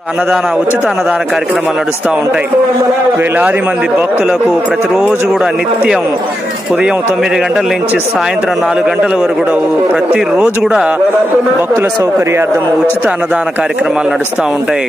అన్నదాన ఉచిత అన్నదాన కార్యక్రమాలు నడుస్తూ ఉంటాయి. వేలాది మంది భక్తులకు ప్రతిరోజు కూడా నిత్యం ఉదయం తొమ్మిది గంటల నుంచి సాయంత్రం నాలుగు గంటల వరకు కూడా ప్రతిరోజు కూడా భక్తుల సౌకర్యార్థం ఉచిత అన్నదాన కార్యక్రమాలు నడుస్తూ ఉంటాయి.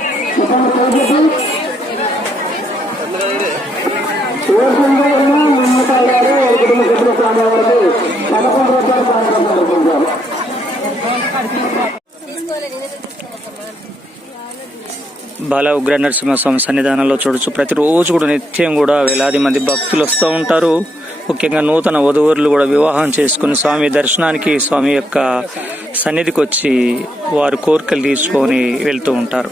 బాల ఉగ్ర నరసింహస్వామి సన్నిధానంలో చూడొచ్చు. ప్రతిరోజు కూడా నిత్యం కూడా వేలాది మంది భక్తులు వస్తూ ఉంటారు. ముఖ్యంగా నూతన వధువరులు కూడా వివాహం చేసుకుని స్వామి దర్శనానికి స్వామి యొక్క సన్నిధికి వచ్చి వారు కోరికలు తీసుకొని వెళ్తూ ఉంటారు.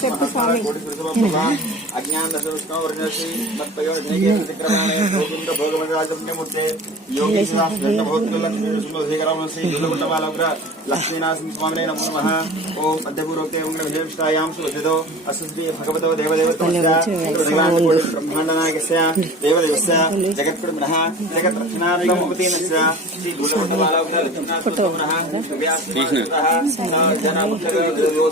చెప్పు నాన్న లక్ష్మీనాథస్వామినే నమో నమ ఓం మధ్యపూర్వకే విజయవిష్టాయాం సుధితో అస్మీ భగవతో దేవదేవతోబ్రహ్మాండనాయకస్య దేవదేవస్య జగత్కుటుంబినః జగద్రక్షణాధికముపతీనస్య శ్రీ గులగుండమాలగ్ర ఆగమితానాం సబంధుజన గోత్ర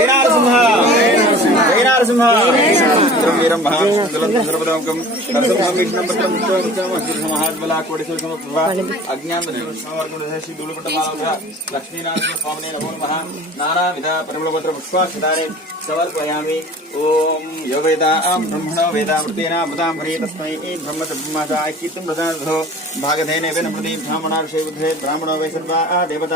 మహాసుందరం నరసింహం స్వామినే నమో నమ నానా పరిమళపత్ర పుష్పాక్షితారే సమర్పయామి ఓం యోగేదాం బ్రహ్మణో వేదామృతేన మృతాం తస్మై బ్రహ్మ బ్రహ్మచ ఐక్యత్వం ప్రధానో భాగధేనేవేన మృతి బ్రాహ్మణా బ్రాహ్మణో వై సర్వా దేవత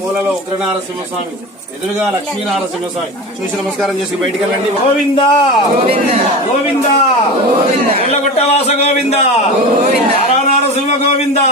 మూలలో ఉగ్ర నారసింహస్వామి ఎదురుగా లక్ష్మీ నారసింహస్వామి చూసి నమస్కారం చేసి బయటికి వెళ్ళండి. గోవిందా! గోవిందా! ఎల్లగొట్ట వాస గోవిందా! నారా నారసింహ గోవిందా!